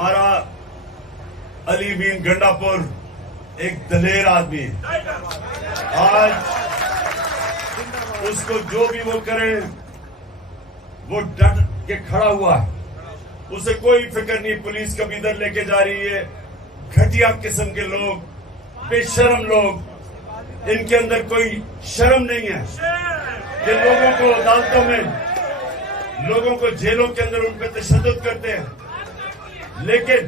हमारा अली मीन गंडापुर एक दलेर आदमी है। आज उसको जो भी वो करे वो डट के खड़ा हुआ है। उसे कोई फिक्र नहीं पुलिस कब इधर लेके जा रही है। घटिया किस्म के लोग, बेशर्म लोग, इनके अंदर कोई शर्म नहीं है कि लोगों को अदालतों में, लोगों को जेलों के अंदर उन पर तशद्दुद करते हैं। लेकिन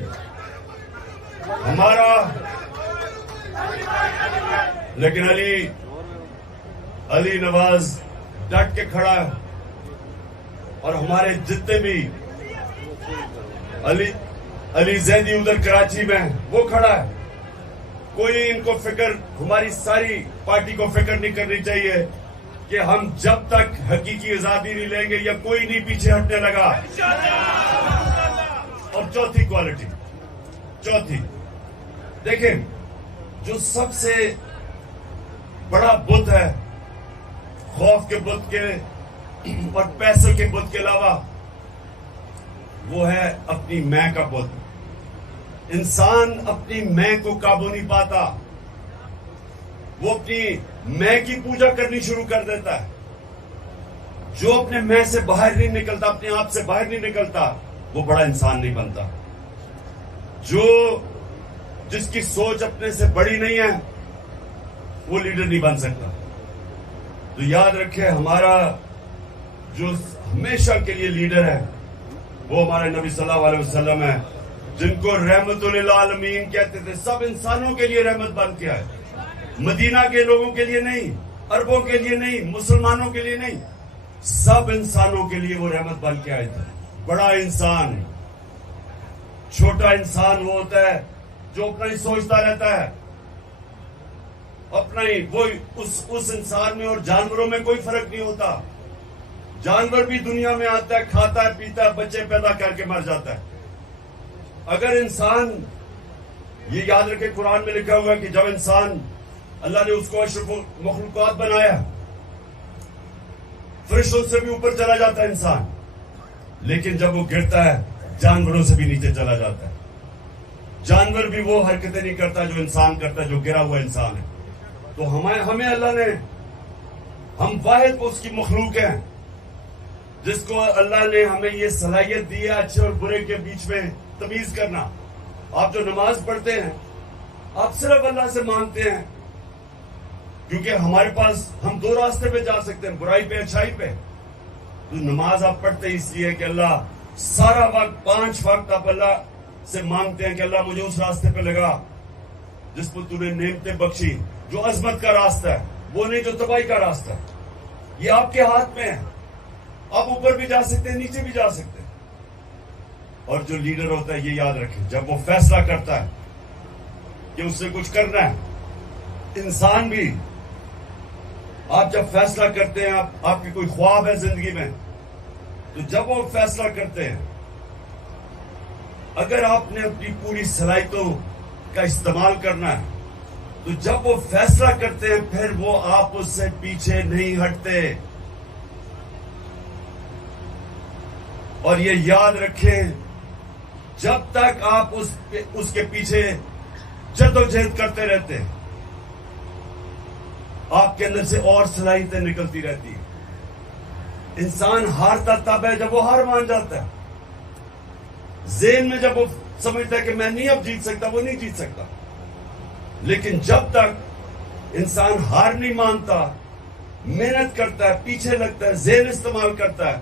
अली नवाज डट के खड़ा है। और हमारे जितने भी अली जैदी उधर कराची में वो खड़ा है। कोई इनको फिक्र, हमारी सारी पार्टी को फिक्र नहीं करनी चाहिए कि हम जब तक हकीकी आजादी नहीं लेंगे या कोई नहीं पीछे हटने लगा। और चौथी क्वालिटी, देखें, जो सबसे बड़ा बुत है खौफ के बुत के और पैसों के बुत के अलावा, वो है अपनी मैं का बुत। इंसान अपनी मैं को काबू नहीं पाता। वो अपनी मैं की पूजा करनी शुरू कर देता है। जो अपने मैं से बाहर नहीं निकलता, अपने आप से बाहर नहीं निकलता, वो बड़ा इंसान नहीं बनता। जिसकी सोच अपने से बड़ी नहीं है, वो लीडर नहीं बन सकता। तो याद रखें, हमारा जो हमेशा के लिए लीडर है वो हमारे नबी सल्लल्लाहु अलैहि वसल्लम है, जिनको रहमतुल आलमीन कहते थे। सब इंसानों के लिए रहमत बन के आए। मदीना के लोगों के लिए नहीं, अरबों के लिए नहीं, मुसलमानों के लिए नहीं, सब इंसानों के लिए वो रहमत बन के आए थे। बड़ा इंसान, छोटा इंसान वो होता है जो अपना ही सोचता रहता है, अपना ही। वो उस इंसान में और जानवरों में कोई फर्क नहीं होता। जानवर भी दुनिया में आता है, खाता है, पीता है, बच्चे पैदा करके मर जाता है। अगर इंसान, ये याद रखे, कुरान में लिखा हुआ है कि जब इंसान, अल्लाह ने उसको अशरफुल मखलूकात बनाया, फरिश्तों से भी ऊपर चला जाता है इंसान, लेकिन जब वो गिरता है जानवरों से भी नीचे चला जाता है। जानवर भी वो हरकतें नहीं करता जो इंसान करता है, जो गिरा हुआ इंसान है। तो हमें अल्लाह ने, हम वाहिद उसकी मखलूक हैं जिसको अल्लाह ने हमें ये सलाहियत दी है अच्छे और बुरे के बीच में तमीज करना। आप जो नमाज पढ़ते हैं, आप सिर्फ अल्लाह से मांगते हैं, क्योंकि हमारे पास, हम दो रास्ते पे जा सकते हैं, बुराई पे, अच्छाई पे। तो नमाज आप पढ़ते इसलिए कि अल्लाह, सारा वक्त 5 वक्त आप अल्लाह से मांगते हैं कि अल्लाह मुझे उस रास्ते पे लगा जिस पर तूने नेमतें बख्शी, जो अजमत का रास्ता है, वो नहीं जो तबाही का रास्ता है। ये आपके हाथ में है। आप ऊपर भी जा सकते हैं, नीचे भी जा सकते हैं। और जो लीडर होता है, ये याद रखें, जब वो फैसला करता है कि उससे कुछ करना है, इंसान भी, आप जब फैसला करते हैं, आपकी कोई ख्वाब है जिंदगी में, तो जब वो फैसला करते हैं, अगर आपने अपनी पूरी सलाहियतों का इस्तेमाल करना है, तो जब वो फैसला करते हैं, फिर वो आप उससे पीछे नहीं हटते। और ये याद रखें, जब तक आप उसके पीछे जद्दोजहद करते रहते हैं, आपके अंदर से और सलाहियतें निकलती रहती है। इंसान हारता तब है जब वो हार मान जाता है। ज़हन में जब वो समझता है कि मैं नहीं अब जीत सकता, वो नहीं जीत सकता। लेकिन जब तक इंसान हार नहीं मानता, मेहनत करता है, पीछे लगता है, ज़हन इस्तेमाल करता है,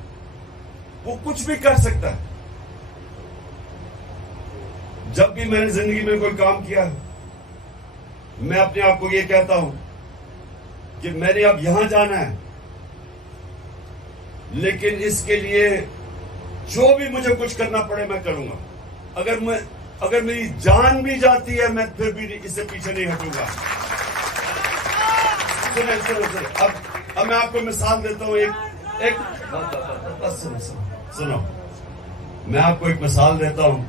वो कुछ भी कर सकता है। जब भी मैंने जिंदगी में कोई काम किया, मैं अपने आप को ये कहता हूं कि मैंने अब यहां जाना है, लेकिन इसके लिए जो भी मुझे कुछ करना पड़े मैं करूंगा। अगर मेरी जान भी जाती है, मैं फिर भी इससे पीछे नहीं हटूंगा। सुनो। अब मैं आपको मिसाल देता हूं। सुनो, मैं आपको एक मिसाल देता हूं,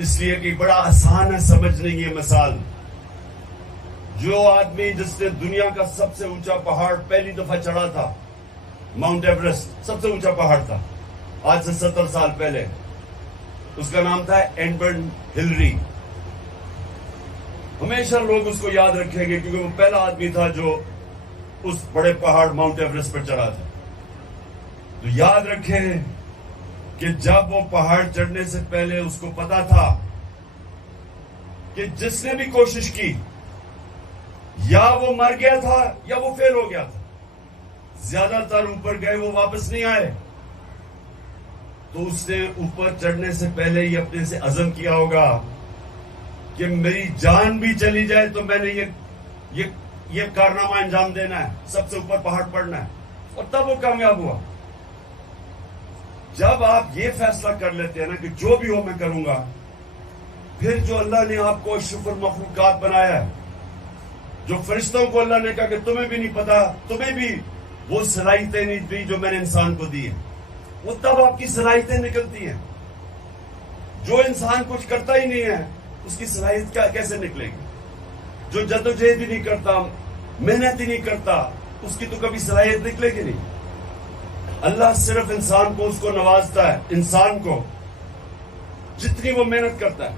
इसलिए कि बड़ा आसान है समझने ये मिसाल। जो आदमी जिसने दुनिया का सबसे ऊंचा पहाड़ पहली दफा चढ़ा था, माउंट एवरेस्ट सबसे ऊंचा पहाड़ था, आज से 70 साल पहले, उसका नाम था एडमंड हिलरी। हमेशा लोग उसको याद रखेंगे क्योंकि वो पहला आदमी था जो उस बड़े पहाड़ माउंट एवरेस्ट पर चढ़ा था। तो याद रखें कि जब वो पहाड़ चढ़ने से पहले उसको पता था कि जिसने भी कोशिश की या वो मर गया था या वो फेल हो गया था। ज्यादातर ऊपर गए वो वापस नहीं आए। तो उसने ऊपर चढ़ने से पहले ही अपने से अज़म किया होगा कि मेरी जान भी चली जाए तो मैंने ये कारनामा अंजाम देना है, सबसे ऊपर पहाड़ पड़ना है। और तब वो कामयाब हुआ। जब आप ये फैसला कर लेते हैं ना कि जो भी हो मैं करूंगा, फिर जो अल्लाह ने आपको अशरफुल मखलूकात बनाया है, जो फरिश्तों को अल्लाह ने कहा कि तुम्हें भी नहीं पता, तुम्हें भी वो सलाहियतें नहीं दी जो मैंने इंसान को दी है, वो तब आपकी सलाहियतें निकलती हैं। जो इंसान कुछ करता ही नहीं है उसकी सलाहियत क्या कैसे निकलेगी? जो जद्दोजहद ही नहीं करता, मेहनत ही नहीं करता, उसकी तो कभी सलाहियत निकलेगी नहीं। अल्लाह सिर्फ इंसान को उसको नवाजता है, इंसान को जितनी वो मेहनत करता है।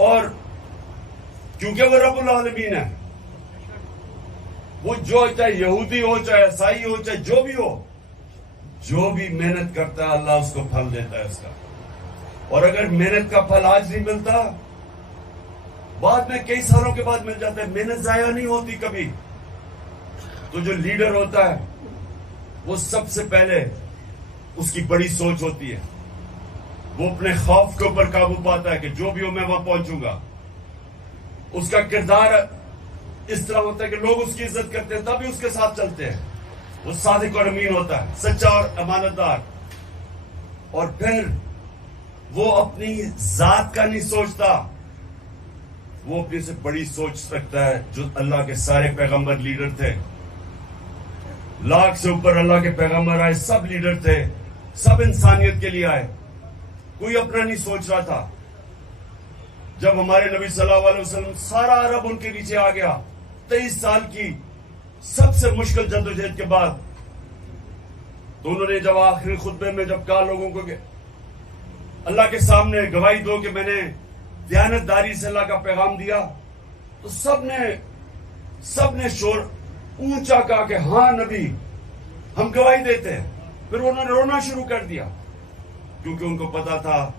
और क्योंकि वो रब्बुल आलमीन है, वो जो चाहे यहूदी हो, चाहे ईसाई हो, चाहे जो भी हो, जो भी मेहनत करता है अल्लाह उसको फल देता है उसका। और अगर मेहनत का फल आज नहीं मिलता, बाद में कई सालों के बाद मिल जाता है। मेहनत जाया नहीं होती कभी। तो जो लीडर होता है वो सबसे पहले उसकी बड़ी सोच होती है। वो अपने खौफ के ऊपर काबू पाता है कि जो भी हो मैं वहां पहुंचूंगा। उसका किरदार इस तरह होता है कि लोग उसकी इज्जत करते हैं, तभी उसके साथ चलते हैं। वो सादिक और अमीन होता है, सच्चा और अमानतदार। और फिर वो अपनी जात का नहीं सोचता, वो अपने से बड़ी सोच रखता है। जो अल्लाह के सारे पैगंबर लीडर थे, लाख से ऊपर अल्लाह के पैगंबर आए, सब लीडर थे, सब इंसानियत के लिए आए, कोई अपना नहीं सोच रहा था। जब हमारे नबी सल्लल्लाहु अलैहि वसल्लम, सारा अरब उनके नीचे आ गया 23 साल की सबसे मुश्किल जद्दोजहद के बाद, तो उन्होंने जब आखिरी खुतबे में जब कहा लोगों को कि अल्लाह के सामने गवाही दो कि मैंने दयानतदारी से अल्लाह का पैगाम दिया, तो सबने शोर ऊंचा कहा कि हाँ नबी, हम गवाही देते हैं। फिर उन्होंने रोना शुरू कर दिया क्योंकि उनको पता था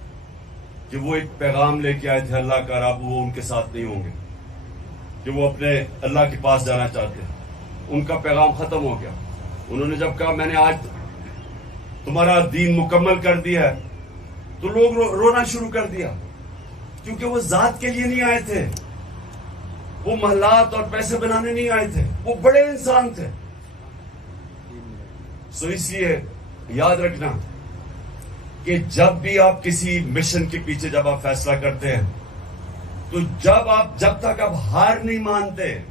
कि वो एक पैगाम लेके आए थे अल्लाह का, अब वो उनके साथ नहीं होंगे, कि वो अपने अल्लाह के पास जाना चाहते हैं। उनका पैगाम खत्म हो गया। उन्होंने जब कहा मैंने आज तुम्हारा दीन मुकम्मल कर दिया है, तो लोग रोना शुरू कर दिया क्योंकि वो जात के लिए नहीं आए थे, वो महलात और पैसे बनाने नहीं आए थे, वो बड़े इंसान थे। सो इसलिए याद रखना कि जब भी आप किसी मिशन के पीछे जब आप फैसला करते हैं, तो जब तक आप हार नहीं मानते,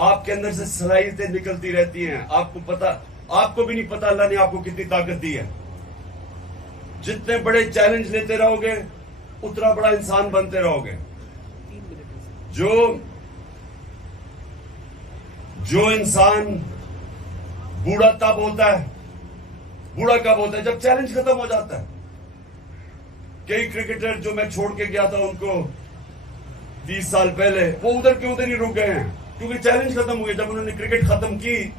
आपके अंदर से सलाहियतें निकलती रहती हैं। आपको भी नहीं पता अल्लाह ने आपको कितनी ताकत दी है। जितने बड़े चैलेंज लेते रहोगे उतना बड़ा इंसान बनते रहोगे। जो इंसान बूढ़ा कब होता है जब चैलेंज खत्म हो जाता है। कई क्रिकेटर जो मैं छोड़ के गया था उनको 30 साल पहले, वो उधर के उधर ही रुक गए हैं क्योंकि चैलेंज खत्म हो गया। जब उन्होंने क्रिकेट खत्म की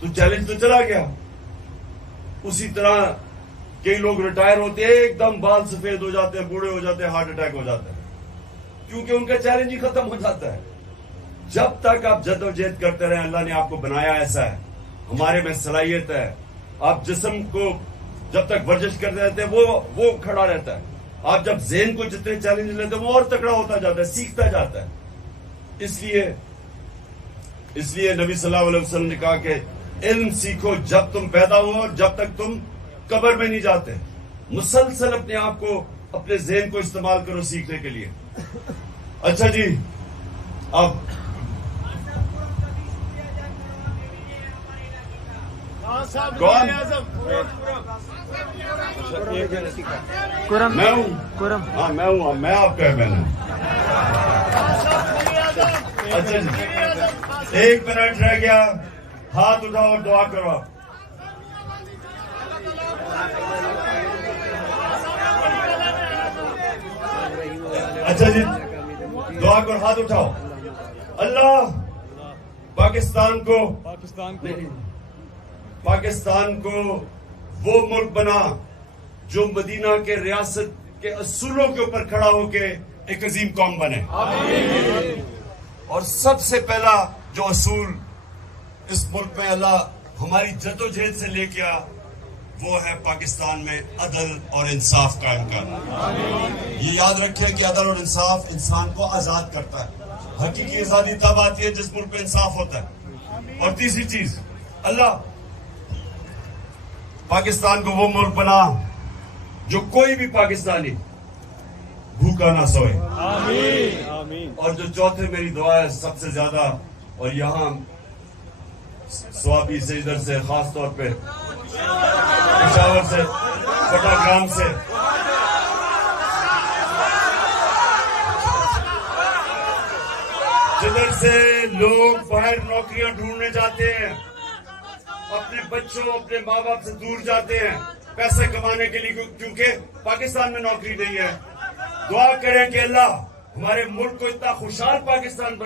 तो चैलेंज तो चला गया। उसी तरह कई लोग रिटायर होते हैं, एकदम बाल सफेद हो जाते हैं, बूढ़े हो जाते हैं, हार्ट अटैक हो जाता है, क्योंकि उनका चैलेंज ही खत्म हो जाता है। जब तक आप जद्दोजहद करते रहे, अल्लाह ने आपको बनाया ऐसा है, हमारे में सलाहियत है। आप जिस्म को जब तक वर्जिश करते रहते हैं वो खड़ा रहता है। आप जब ज़हन को जितने चैलेंज लेते हैं वो और तगड़ा होता जाता है, सीखता जाता है। इसलिए नबी सल्लल्लाहु अलैहि वसल्लम ने कहा कि इल्म सीखो जब तुम पैदा हो और जब तक तुम कब्र में नहीं जाते। मुसलसल अपने आप को, अपने ज़हन को इस्तेमाल करो सीखने के लिए। अच्छा जी, अब कौन? मैं हूँ। हाँ मैं हूँ, मैं आपका मैंने। अच्छा जी, 1 मिनट रह गया, हाथ उठाओ और दुआ करो आप। अच्छा जी, दुआ कर, हाथ उठाओ। अल्लाह पाकिस्तान को वो मुल्क बना जो मदीना के रियासत के असूलों के ऊपर खड़ा होके एक अजीम कौम बने। और सबसे पहला जो असूल इस मुल्क में अल्लाह हमारी जद्दोजहद से लेके आ, वो है पाकिस्तान में अदल और इंसाफ कायम करना। ये याद रखें कि अदल और इंसाफ इंसान को आजाद करता है। हकीकी आजादी तब आती है जिस मुल्क में इंसाफ होता है। और तीसरी चीज, अल्लाह पाकिस्तान को वो मुल्क बना जो कोई भी पाकिस्तानी भूखा ना सोए। आमीन। और जो चौथे मेरी दुआ है सबसे ज्यादा, और यहां स्वाबी से, इधर से, खास तौर पे पिशावर से, पटाग्राम से, जिधर से लोग बाहर नौकरियां ढूंढने जाते हैं, अपने बच्चों, अपने माँ बाप से दूर जाते हैं पैसे कमाने के लिए, क्योंकि पाकिस्तान में नौकरी नहीं है। दुआ करें कि अल्लाह हमारे मुल्क को इतना खुशहाल पाकिस्तान